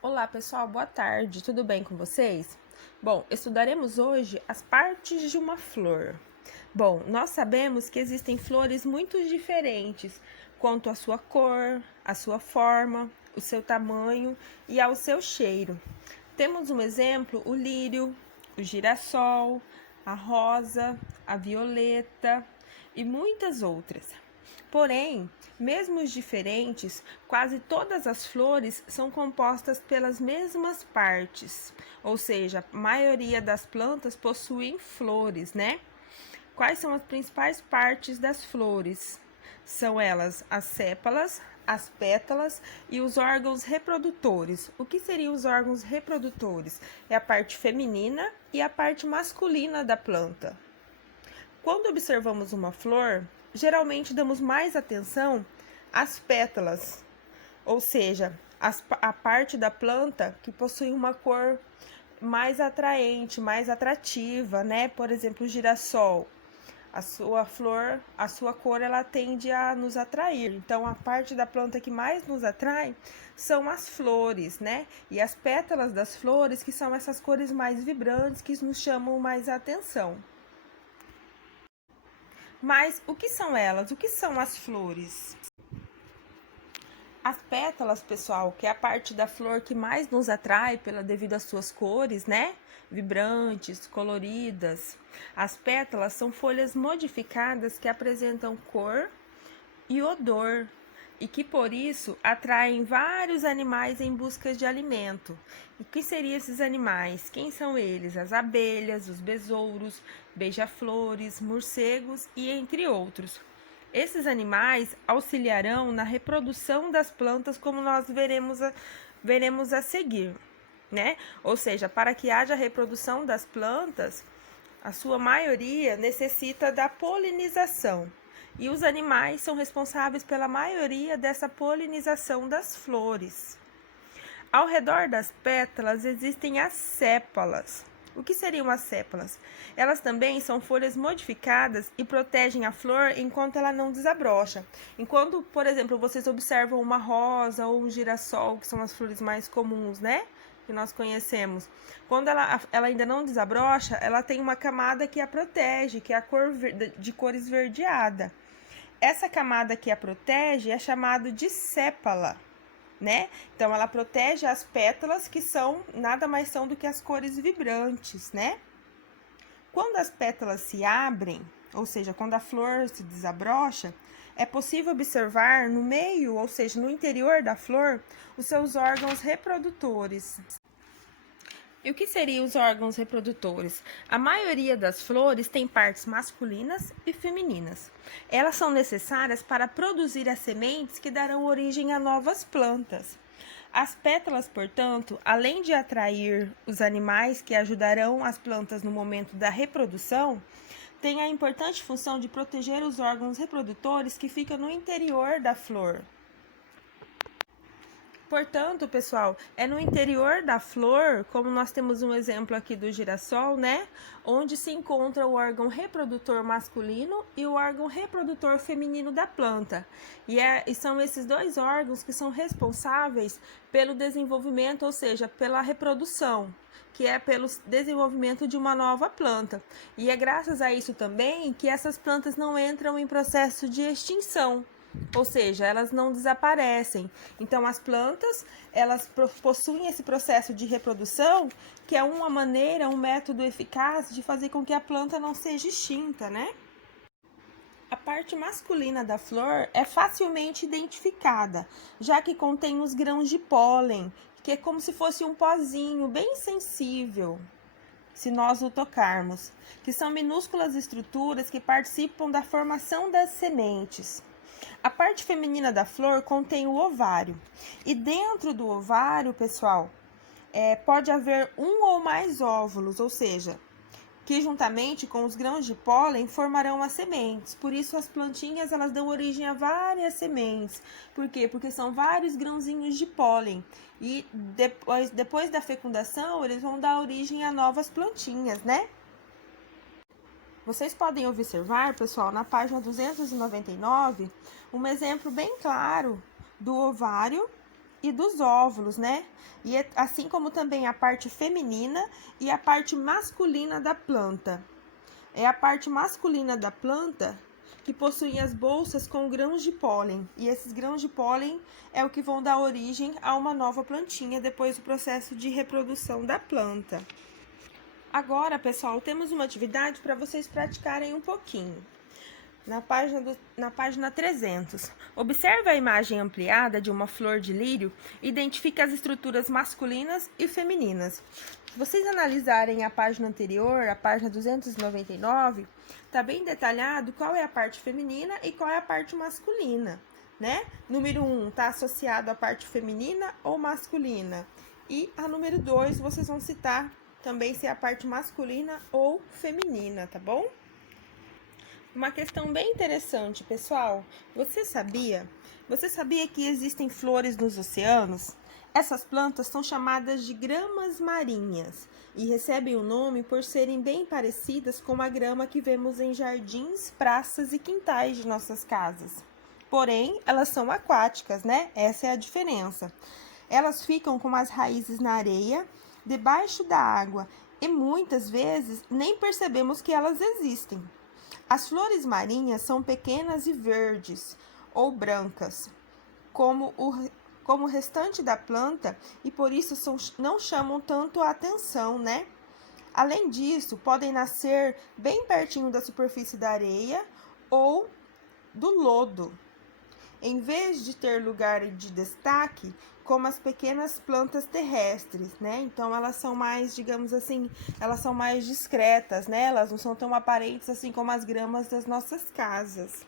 Olá pessoal, boa tarde, tudo bem com vocês? Bom, estudaremos hoje as partes de uma flor. Bom, nós sabemos que existem flores muito diferentes quanto à sua cor, à sua forma, o seu tamanho e ao seu cheiro. Temos um exemplo, o lírio, o girassol, a rosa, a violeta e muitas outras. Porém, mesmo os diferentes, quase todas as flores são compostas pelas mesmas partes, ou seja, a maioria das plantas possuem flores, né? Quais são as principais partes das flores? São elas as sépalas, as pétalas e os órgãos reprodutores. O que seriam os órgãos reprodutores? É a parte feminina e a parte masculina da planta. Quando observamos uma flor, geralmente damos mais atenção às pétalas, ou seja, a parte da planta que possui uma cor mais atraente, mais atrativa, né? Por exemplo, o girassol. A sua flor, a sua cor, ela tende a nos atrair. Então, a parte da planta que mais nos atrai são as flores, né? E as pétalas das flores, que são essas cores mais vibrantes, que nos chamam mais a atenção. Mas o que são elas? O que são as flores? As pétalas, pessoal, que é a parte da flor que mais nos atrai devido às suas cores, né? Vibrantes, coloridas. As pétalas são folhas modificadas que apresentam cor e odor e que por isso atraem vários animais em busca de alimento. E que seriam esses animais? Quem são eles? As abelhas, os besouros, beija-flores, morcegos e entre outros. Esses animais auxiliarão na reprodução das plantas, como nós veremos a seguir, né? Ou seja, para que haja reprodução das plantas, a sua maioria necessita da polinização. E os animais são responsáveis pela maioria dessa polinização das flores. Ao redor das pétalas existem as sépalas. O que seriam as sépalas? Elas também são folhas modificadas e protegem a flor enquanto ela não desabrocha. Enquanto, por exemplo, vocês observam uma rosa ou um girassol, que são as flores mais comuns, né? Que nós conhecemos. Quando ela ainda não desabrocha, ela tem uma camada que a protege, que é a cor de cor esverdeada. Essa camada que a protege é chamada de sépala, né? Então, ela protege as pétalas, que nada mais são do que as cores vibrantes, né? Quando as pétalas se abrem, ou seja, quando a flor se desabrocha, é possível observar no meio, ou seja, no interior da flor, os seus órgãos reprodutores. E o que seriam os órgãos reprodutores? A maioria das flores tem partes masculinas e femininas. Elas são necessárias para produzir as sementes que darão origem a novas plantas. As pétalas, portanto, além de atrair os animais que ajudarão as plantas no momento da reprodução, têm a importante função de proteger os órgãos reprodutores que ficam no interior da flor. Portanto, pessoal, é no interior da flor, como nós temos um exemplo aqui do girassol, né? Onde se encontra o órgão reprodutor masculino e o órgão reprodutor feminino da planta. E são esses dois órgãos que são responsáveis pelo desenvolvimento, ou seja, pela reprodução, que é pelo desenvolvimento de uma nova planta. E é graças a isso também que essas plantas não entram em processo de extinção. Ou seja, elas não desaparecem. Então, as plantas, elas possuem esse processo de reprodução, que é uma maneira, um método eficaz de fazer com que a planta não seja extinta, né? A parte masculina da flor é facilmente identificada, já que contém os grãos de pólen, que é como se fosse um pozinho bem sensível, se nós o tocarmos, que são minúsculas estruturas que participam da formação das sementes. A parte feminina da flor contém o ovário. E dentro do ovário, pessoal, pode haver um ou mais óvulos, ou seja, que juntamente com os grãos de pólen formarão as sementes. Por isso as plantinhas elas dão origem a várias sementes. Por quê? Porque são vários grãozinhos de pólen. E depois da fecundação, eles vão dar origem a novas plantinhas, né? Vocês podem observar, pessoal, na página 299, um exemplo bem claro do ovário e dos óvulos, né? E assim como também a parte feminina e a parte masculina da planta. É a parte masculina da planta que possui as bolsas com grãos de pólen. E esses grãos de pólen é o que vão dar origem a uma nova plantinha depois do processo de reprodução da planta. Agora, pessoal, temos uma atividade para vocês praticarem um pouquinho. Na página 300, observe a imagem ampliada de uma flor de lírio e identifique as estruturas masculinas e femininas. Se vocês analisarem a página anterior, a página 299, está bem detalhado qual é a parte feminina e qual é a parte masculina, né? Número 1 está associado à parte feminina ou masculina. E a número 2, vocês vão citar também se é a parte masculina ou feminina, tá bom? Uma questão bem interessante, pessoal. Você sabia que existem flores nos oceanos? Essas plantas são chamadas de gramas marinhas e recebem o nome por serem bem parecidas com a grama que vemos em jardins, praças e quintais de nossas casas. Porém, elas são aquáticas, né? Essa é a diferença. Elas ficam com as raízes na areia, debaixo da água, e muitas vezes nem percebemos que elas existem. As flores marinhas são pequenas e verdes ou brancas, como o restante da planta, e por isso não chamam tanto a atenção, né? Além disso, podem nascer bem pertinho da superfície da areia ou do lodo, em vez de ter lugar de destaque, como as pequenas plantas terrestres, né? Então, elas são mais, digamos assim, elas são mais discretas, né? Elas não são tão aparentes assim como as gramas das nossas casas.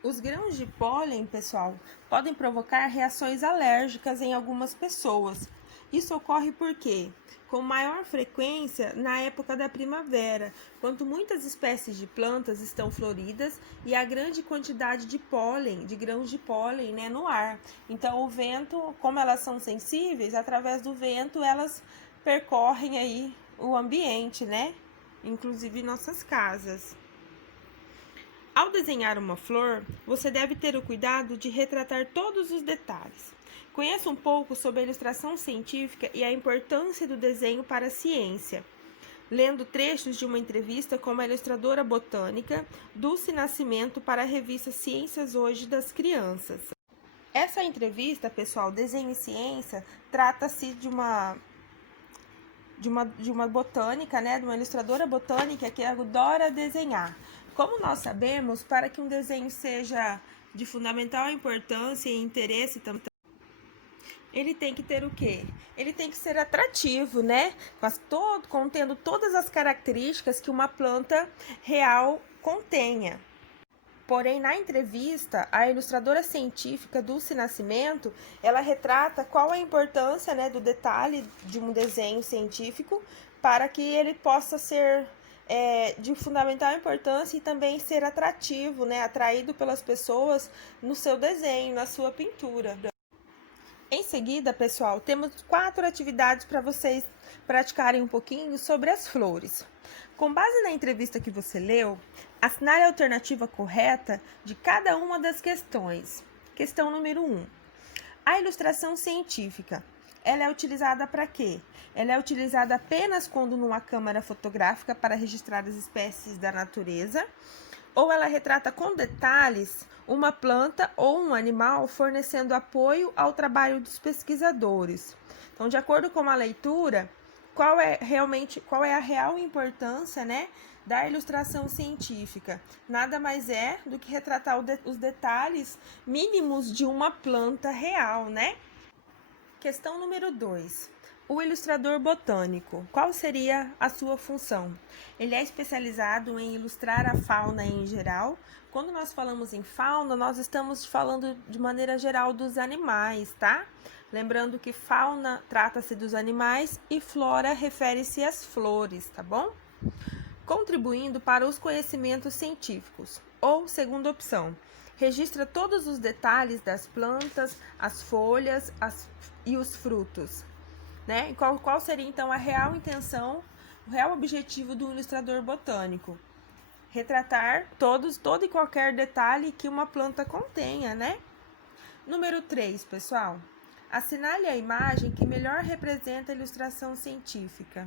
Os grãos de pólen, pessoal, podem provocar reações alérgicas em algumas pessoas. Isso ocorre porque, com maior frequência na época da primavera, quando muitas espécies de plantas estão floridas e há grande quantidade de pólen, de grãos de pólen, né, no ar. Então, o vento, como elas são sensíveis, através do vento elas percorrem aí o ambiente, né? Inclusive nossas casas. Ao desenhar uma flor, você deve ter o cuidado de retratar todos os detalhes. Conheça um pouco sobre a ilustração científica e a importância do desenho para a ciência, lendo trechos de uma entrevista com a ilustradora botânica Dulce Nascimento para a revista Ciências Hoje das Crianças. Essa entrevista, pessoal, Desenho e Ciência, trata-se de uma botânica, né, de uma ilustradora botânica que adora desenhar. Como nós sabemos, para que um desenho seja de fundamental importância e interesse também, ele tem que ter o quê? Ele tem que ser atrativo, né? Contendo todas as características que uma planta real contenha. Porém, na entrevista, a ilustradora científica Dulce Nascimento, ela retrata qual é a importância, né, do detalhe de um desenho científico para que ele possa ser de fundamental importância e também ser atrativo, né, atraído pelas pessoas no seu desenho, na sua pintura. Em seguida, pessoal, temos 4 atividades para vocês praticarem um pouquinho sobre as flores. Com base na entrevista que você leu, assinale a alternativa correta de cada uma das questões. Questão número 1. A ilustração científica, ela é utilizada para quê? Ela é utilizada apenas quando numa câmera fotográfica para registrar as espécies da natureza, ou ela retrata com detalhes uma planta ou um animal, fornecendo apoio ao trabalho dos pesquisadores. Então, de acordo com a leitura, qual é a real importância, né, da ilustração científica? Nada mais é do que retratar os detalhes mínimos de uma planta real, né? Questão número 2. O ilustrador botânico, qual seria a sua função? Ele é especializado em ilustrar a fauna em geral. Quando nós falamos em fauna, nós estamos falando de maneira geral dos animais, tá? Lembrando que fauna trata-se dos animais e flora refere-se às flores, tá bom? Contribuindo para os conhecimentos científicos. Ou, segunda opção, registra todos os detalhes das plantas, as folhas e os frutos. Né? E qual seria então a real intenção, o real objetivo do ilustrador botânico? Retratar todo e qualquer detalhe que uma planta contenha, né? Número 3, pessoal. Assinale a imagem que melhor representa a ilustração científica.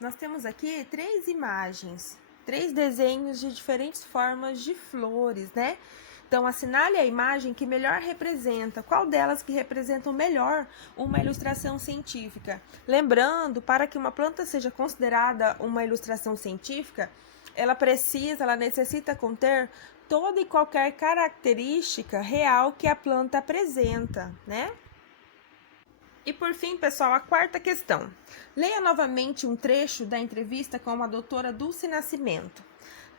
Nós temos aqui 3 imagens, 3 desenhos de diferentes formas de flores, né? Então, assinale a imagem que melhor representa, qual delas que representam melhor uma ilustração científica. Lembrando, para que uma planta seja considerada uma ilustração científica, ela necessita conter toda e qualquer característica real que a planta apresenta, né? E por fim, pessoal, a quarta questão. Leia novamente um trecho da entrevista com a doutora Dulce Nascimento.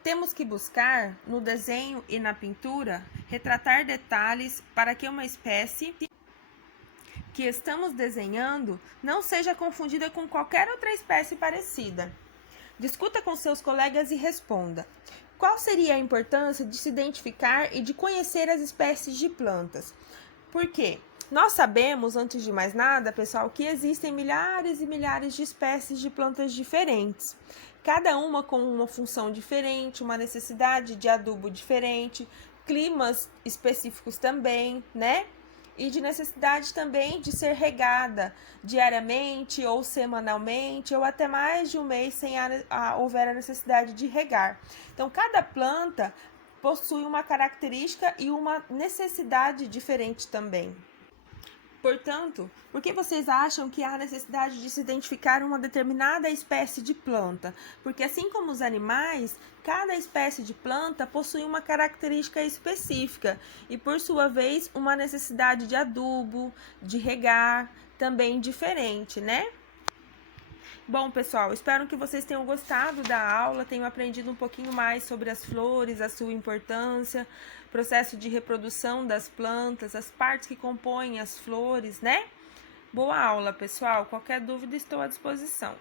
Temos que buscar, no desenho e na pintura, retratar detalhes para que uma espécie que estamos desenhando não seja confundida com qualquer outra espécie parecida. Discuta com seus colegas e responda. Qual seria a importância de se identificar e de conhecer as espécies de plantas? Por quê? Nós sabemos, antes de mais nada, pessoal, que existem milhares e milhares de espécies de plantas diferentes. Cada uma com uma função diferente, uma necessidade de adubo diferente, climas específicos também, né? E de necessidade também de ser regada diariamente ou semanalmente ou até mais de um mês sem houver a necessidade de regar. Então, cada planta possui uma característica e uma necessidade diferente também. Portanto, por que vocês acham que há necessidade de se identificar uma determinada espécie de planta? Porque assim como os animais, cada espécie de planta possui uma característica específica e, por sua vez, uma necessidade de adubo, de regar, também diferente, né? Bom, pessoal, espero que vocês tenham gostado da aula, tenham aprendido um pouquinho mais sobre as flores, a sua importância, processo de reprodução das plantas, as partes que compõem as flores, né? Boa aula, pessoal. Qualquer dúvida, estou à disposição.